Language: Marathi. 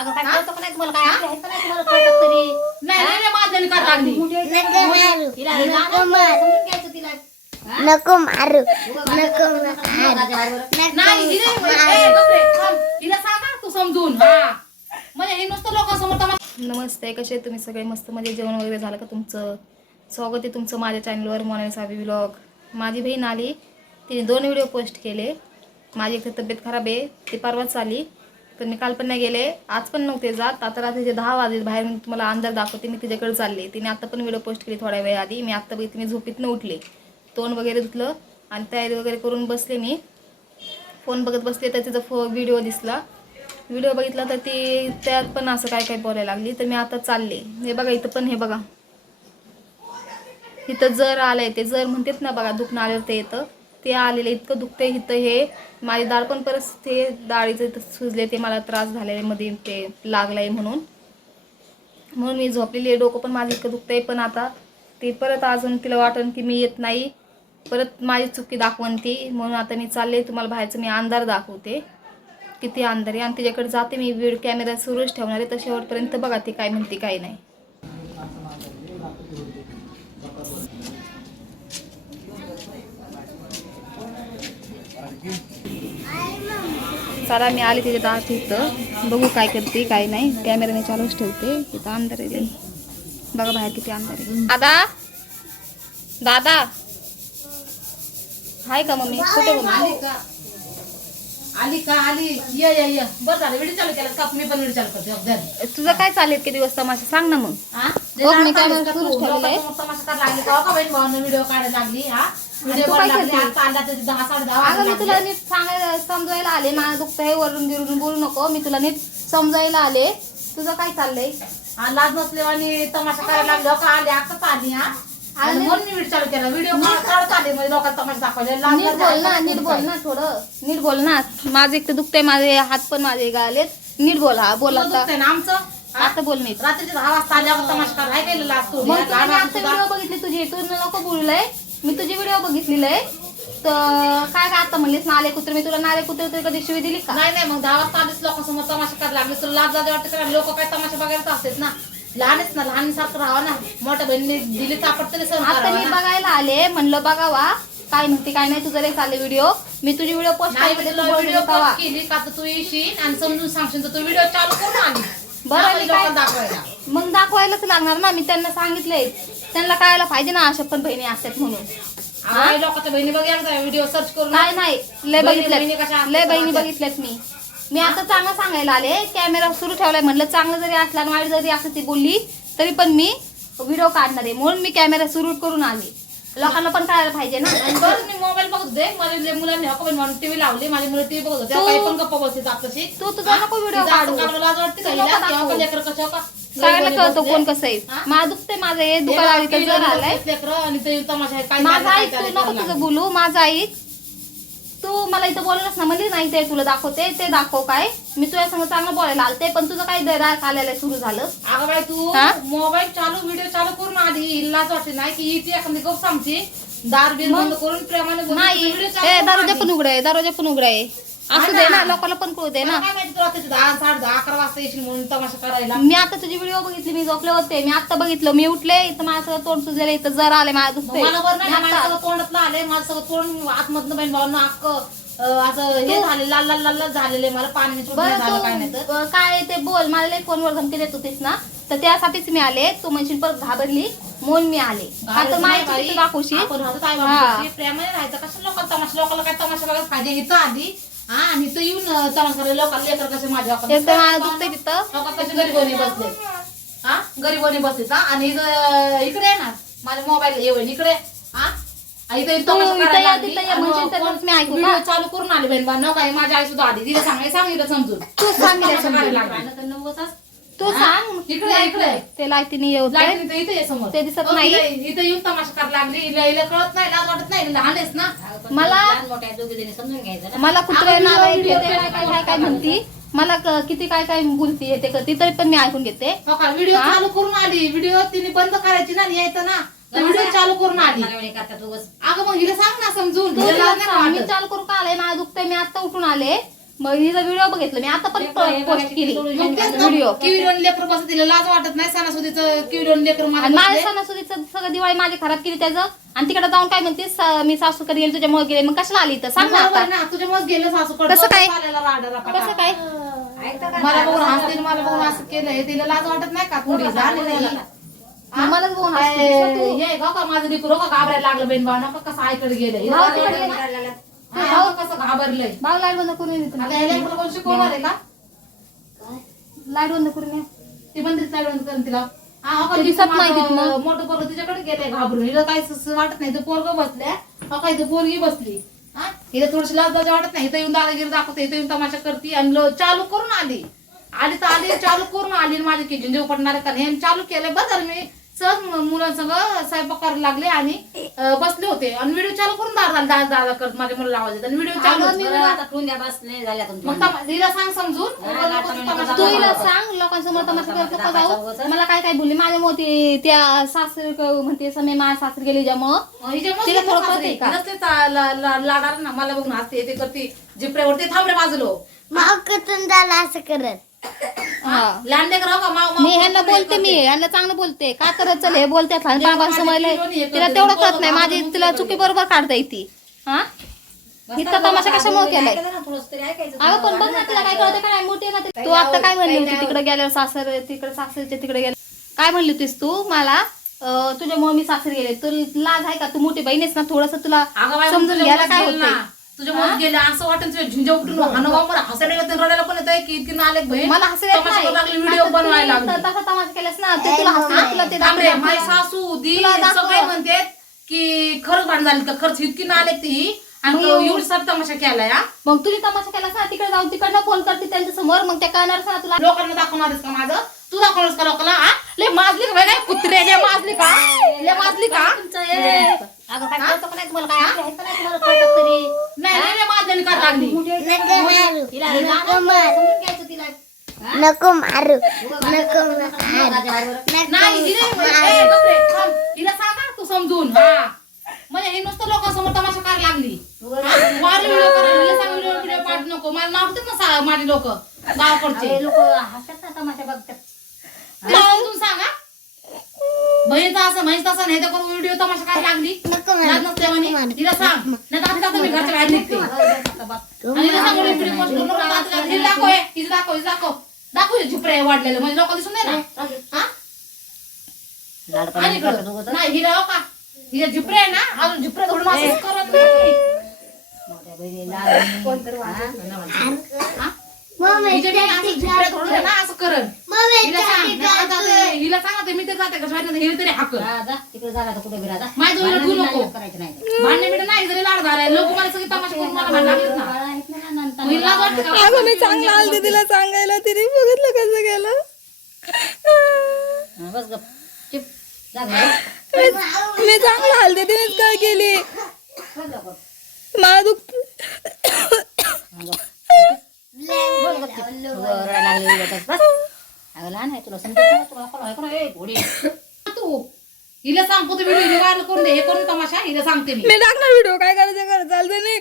अगं काय कळतं का नाही तुम्हाला काय आपल्या आहेत का नाही तुम्हाला कळतं तरी. नाही नाही नाही, माझ्याने का लागली. तिला हे गाणं समजून घ्यायचं तिला. नको मारू. नको गाणं बरोबर. नाही हिने ए, गप्प रे, थांब. हिला सांगा तू समजून. हा. म्हणजे हे नुसतं लोकांसमोर तमाशा नमस्ते कसे आहेत तुम्ही सगळे? मस्त मध्ये जेवण वगैरे झालं का तुमचं? स्वागत आहे तुमचं माझ्या चॅनलवर मोनाली साबी व्लॉग माझी बहीण आली. तिने दोन व्हिडिओ पोस्ट केले. माझी एक तर तब्येत खराब आहे ती परवाच आली. तर मी काल पण नाही गेले. आज पण नव्हते जात. आता रात्रीचे दहा वाजले बाहेर मी तुम्हाला अंदाज दाखवते. मी तिच्याकडे चालले. तिने आता पण व्हिडिओ पोस्ट केली थोड्या वेळ आधी मी आत्ता बघितली मी झोपीतनं उठले. तोंड वगैरे धुतलं आणि तयारी वगैरे करून बसले मी. फोन बघत बसले तर तिचा फो व्हिडिओ दिसला. व्हिडिओ बघितला तर ती त्यात पण असं काय काय बोलायला लागली. तर मी आता चालले. हे बघा इथं पण हे बघा. इथं जर आलंय ते जर म्हणतात ना बघा दुखणं आल्यावर ते येतं. ते आलेलं इतकं दुखतंय इथं हे. माझी दाळ पण परत ते डाळीचे इथं सुजले ते मला त्रास झालेले मध्ये ते लागलाय म्हणून. म्हणून मी झोपलेली आहे. डोकं पण माझं इतकं दुखतंय पण आता ते परत अजून तिला वाटन की मी येत नाही. परत माझी चुकी दाखवण ती म्हणून आता मी चालले तुम्हाला बाहेरचं मी अंधार दाखवते. किती अंधार आहे. आणि तिच्याकडे जाते मी व्हिडिओ कॅमेरा सुरूच ठेवणार आहे. तर शेवटपर्यंत बघा ती काय म्हणते काय नाही. चला मी आले तिच्या दाट इथं बघू काय करते काय नाही. कॅमेराने चालूच ठेवते. इथं अंधार आहे. लई. बघा बाहेर किती अंधार आहे. दादा? दादा? हाय का मम्मी? कुठे मम्मी? आली का? आली ये ये ये. बरं झालं. व्हिडिओ चालू केला. का मी पण व्हिडिओ चालू करते. तुझं काय चालेल किती दिवस? तमाशा सांग ना मग. हा? बघ, मी काय सुरूच ठेवलेलं आहे. तमाशा करायला लागली? का बहीण भावानं व्हिडिओ काढायला लागली? हा तू काय दहा अगं मी तुला. नीट सांगायला समजायला आले. माझं दुखतं हे वरून बिरून बोलू नको. मी तुला नीट समजायला आले. तुझं काय चाललंय? लाज नसले आणि तमाशा करायला लागलो. का आली? आताच आली हा? आणि आली. म्हणून मी व्हिडिओ चालू केला व्हिडिओ काढत आले म्हणजे लोकांना तमाशा दाखवले. लाज नीट बोल ना. नीट बोल ना थोडं. नीट बोल ना. माझे एक तर दुखतंय माझे हात पण माझे गालेत. नीट बोल हा. बोल तुला आता. दुखतंय ना आमचं? हा? आता बोल नीट. रात्रीचे दहा वाजता आल्यावर तमाशा करायला केलेला असतो मग तुला मी आता व्हिडिओ बघितली तुझी? तू नको बोललंय मी तुझी व्हिडिओ बघितलेलं आहे. तर काय काय आता म्हणलीस? नाले कुत्रे. मी तुला नाले कुत्रे तरी कधी शिवी दिली का? नाही नाही मग दहा वाजता आलीच लोकांसमोर तमाशा करायला लागले तुला लाज लाज वाटते लोक काय तमाशा बघायला असतात ना. लहानच ना लहानसारखं राहावं ना. मोठ्या बहिणीने दिली तापट तरी सहन आता करावं मी ना. बघायला आले. म्हणलं बघावा. काय म्हणते काय नाही तुझं रे चालले व्हिडिओ मी तुझी व्हिडिओ पोस्ट नाही करते तुला व्हिडिओ कॉल केली का तर तू येशील आणि समजून सांगशील. तर तू व्हिडिओ चालू करून आली. बरं, दाखवली मी काय- लोकांना दाखवायला. मग दाखवायलाच लागणार ना. मी त्यांना सांगितलंय. त्यांना कळायला पाहिजे ना अशा पण बहिणी असतात म्हणून. हे? लोकांच्या बहिणी बघ एकदा व्हिडिओ सर्च करून काय नाही. लय बहिणी- बहिणी बघितल्यात असतात लय बहिणी बघा. बघितल्यात मी. मी आता चांगलं सांगायला आले. कॅमेरा सुरू ठेवलाय म्हणलं चांगलं जरी असला आणि वाईट जरी असं ती बोलली तरी पण मी व्हिडिओ काढणार आहे. म्हणून मी कॅमेरा सुरू करून आले. लोकांना पण कळायला पाहिजे ना. आणि बरं मी मोबाईल बघत होते. माझ्या मुलांनी म्हणून टीव्ही लावली. माझी मुलं टीव्ही बघत होते. तू- काही पण गप्पा बसते आपल्याशी तू तुझा नको व्हिडिओ काढू. लाज वाटते तू? नको दाखवू. लेकरं कशा का? सगळ्यांना कळतं. कोण कसं आहे? माझं दुखतंय माझं हे दुखायला इथं टीव्हीला जर आलंय माझं ऐक तू नको तुझं. बोलू माझं ऐक तू मला इथं बोललास ना म्हणजे नाही ते तुला दाखवते ते दाखव काय मी तुझ्या संग चांगलं बोलायला आलते पण तुझं काय राग आलेलं सुरू झालं अगं बाई तू हा? मोबाईल चालू व्हिडिओ चालू करून आधी हिलाच वाटते नाही की ती एखादी गप सांगते दार बिर बंद करून प्रेमाने बोलते. नाही चालू ए करून. पण उघड आहे दरवाजा पण उघड आहे असू दे ना. लोकांना पण कळू दे मला ना काय माहिती तुला त्याचे दहा साडे दहा अकरा वाजता येशील म्हणून तमाशा करायला मी आता तुझी व्हिडिओ बघितली मी झोपले होते मी आता बघितलं. मी उठले इथं माझं सगळं तोंड सुजले इथं जर आले माझं मग दुखतंय. मला बरं नाही मी माझं आता- सगळं तोंडातलं आलंय माझं सगळं तोंड आतमधनं बहीण भावांना अक्क असं हे झाले लाल लाल लाल लाल झालेले मला पाणी सुटलं बरं झालं काय नाही तर. तू काय ते बोल मला लई फोनवर धमकी देत होतीस ना. तर त्यासाठीच मी आले. तू म्हणशील परत घाबरली म्हणून मी आले. माझ्या चुकीचं दाखवशील. आपण राहतो काय हा. बाबा, प्रेमाने राहायचं. कसं लोकांना तमाशा लोकांना काय तमाशा बघायला पाहिजे इथं आधी. हा आणि इथं येऊन तमाशा करायला लोकांना लेकर कसे माझ्या एक तर माझं दुखतंय तिथं कसे गरीबोनी बसले हा गरीबोनी बसले हा आणि इथं इकडे आहे ना माझ्या मोबाईल येऊन इकडे हा आ, इथं तू इथं करायला या, लागली. तिथं या आणि म्हणशील तर कोण- मी ऐकू का? व्हिडिओ चालू करून आली बहीण भाऊ काय माझी आई सुद्धा आली तिला सांग सांगितलं समजून तू सांग तमाशा समजून. करायला लागली. तू? सांग. इकडे इकडे. ते लाईटीने येऊ लाइट इथं इथे ये समोर. ते दिसत नाही? इथं- येऊन तमाशा करायला लागली. हिला हिला कळत नाही लाज वाटत नाही. लहान आहेस ना. मला मोठ्या दोघी जणी समजून घ्यायचं ना. मला कुत्रे काय काय काय काय काय म्हणती? मला क- किती काय काय बोलती येते करते तरी पण मी ऐकून घेते. हो का? व्हिडिओ हा? चालू करून आली. व्हिडिओ तिने बंद करायची ना यायचं ना. तर व्हिडिओ चालू करून आली. मला वेळी करतात उगाच. अगं मग हिला सांग ना समजून. तू हिला तिला लाज नाही सांग, मी वाटत. चालू करू का आले? माझं दुखतंय मी आता उठून आले. मग हिचा व्हिडिओ बघितलं. मी आता पण पोस्ट केली. मग व्हिडिओ किविरोन लेकरं बसत तिला लाज वाटत नाही सणासुदीचं किविरोन लेकर आणि माझ्या सणासुदीचं सगळं दिवाळी माझी खराब केली त्याचं. आणि तिकडे जाऊन काय म्हणतेस स- मी सासूकडे गेले तुझ्यामुळे गेले. मग कशाला आली तर सांग ना आता. ना. तुझ्यामुळेच गेलं सासू कसं काय? कसं काय? मला बघून हसते मला बघून असं केलंय तिला लाज वाटत नाही का? थोडी आहे. मग मलाच बोल काय, हे गाव का माझं लेकरू? का घाबरायला लागलं बेन भाऊ नका कसं ऐकडे गेलं. हे भाऊ झालं तिकडे ना? हा, भाऊ? कसं घाबरलंय? भाऊ लाइट बंद करून ये आता ह्या लेकरं कोण शिकवणार आहे का? लाइट बंद करून ये. ती बंदित नाही बंद करून तिला. हा, का, ते दिसत नाही माझं. मोठं पोरग तिच्याकडे गेलंय घाबरून. हिला सस- वाटत नाही. तर पोरग बसल्या. हो का इथं पोरगी बसली. हा? हिला थोडीशी लाज लाज वाटत नाही. इथं येऊन दादागिरी दाखवते. इथं येऊन तमाशा करते आणि लो- चालू करून आली. आली तर आली चालू करून आली आणि माझे किचन जेव पडणार कारण हे चालू केलं बरं झालं मी. सहज म- मुलांसंग स्वयंपाक करायला लागले आणि बसले होते. आणि व्हिडिओ चालू करून दादा दादा दादा करत माझ्या मुलाला आवाज येत आणि व्हिडिओ चालू होता. मग तमा- हिला सांग समजून. तू करू. हिला सांग लोकांसमोर तमाशा करत नको जाऊ. मला काय काय बोलली? माझ्या मोठी त्या सासरी म्हणते समय माझ्या सासरी गेली हिच्यामुळे तिला थोडं. कळतंय का? लाडार ना मला बघून हसते ते करते जिपऱ्यावरती थांबरे बाजूलो. मावकतून झाला असं करत. हा. लहान लेकर हो का माव माव मी ह्यांना बोलते मी ह्यांना चांगलं बोलते. का करत चल हे बोलते बाबा समजलंय तिला तेवढं कळत नाही. माझी तिला चुकी बरोबर काढता येते. हा? इतका तमाशा कशामुळे केलाय? अगं पण बघ ना तिला काय कळतं का नाही. मोठी आहे ना ती. तू आता काय म्हणली होती? तिकडे गेल्यावर सासर तिकडे सासरच्या तिकडे गेल्या काय म्हणली होतीस तू मला? अं, तुझ्यामुळे मी सासरी गेले. तू लाज आहे का? तू मोठी बहीणीस ना थोडस तुला अगं बाई, समजून तुझ्या घ्यायला काय गेलं. होतंय? तुझ्या मुलात गेलं असं वाटत तुझ्या झिंजा उठून हानगाव मला हसायला येतं रडायला पण येतंय की इतकी नालेक बहीण मला हसायला येत तमाशा नाही. करू लागली व्हिडिओ आता बनवायला तू लागली तसा तमाशा केलास ना ते तुला तुला ते सासू दी तुला दाखव. सगळे म्हणतात की खरंच भांड झाली का खर्च इतकी नालेक ती आणि मग तो एवढं- सब तमाशा केलाय हा मग तुझी तमाशा केलास ना तिकडे जाऊन तिकडनं फोन करते त्यांच्यासमोर मग त्या कळणारच ना तुला लोकांना दाखवणारच का माझं तू दाखवणारच का लोकांना हा? ले माजली का बाई काय कुत्रे ले माजली का ले माजली का अगं काय कळतं का नाही तुम्हाला? काय आपल्या ह्याचं नाही तुम्हाला कळतं तरी? नाही नाही, नाही माजल्याने का लागली नको मारू. नको मारू. नको मारू. नाही हिने ए, गप्रे, थांब. हिला सांगा तू समजून. हा. म्हणजे हे नुसतं लोकांसमोर तमाशा करायला लागली. वार व्हिडिओ करायला हिला सांग व्हिडिओ व्हिडिओ पाठ नको. मला नाव ना सा- माझे लोक गावकडचे. लोक हसतात ना तमाशा बघतात. तुला समजून सांगा. बहीणचा असं म्हैस असं नाही तर करून व्हिडिओ तमाशा करायला लागली? तिला सांग. नाही तर आता मी घरच्या बाहेर निघते? आणि व्हिडिओ पोस्ट दाखव हे, हिचं दाखव हिचं दाखव. दाखव झिपरे वाढलेलं म्हणजे लोक दिसून दे ना हा? आणि इकडं. नाही हिला हो का? हिला झिपरे आहे ना अजून झिपरे थोडं करत नाही. हा? हिच्या बी असं झिपरे थोडं आहे ना असं करत मम्मी हिला सांग नाही, आता ते- हिला सांग आता मी तरी जाते का शाळेत हिला तरी हाक माझ्या जोडीला तू नको. भांडणे बिडे नाही जरी लाड झालाय लोक मला सगळी तमाशा करून मला भांडण लागलेत ना. हिला लाज वाटते का? अगं मी चांगलं आलते तिला सांगायला तिने बघितलं कसं गेलं. मी मी चांगलं आलते तिनेच काय केली? मला तू. हिला सांगतो तू व्हिडिओ करून दे. हे करून तमाशा हिला सांगते मी. मी टाकणार व्हिडिओ काय करायचं? कर चालतं नाही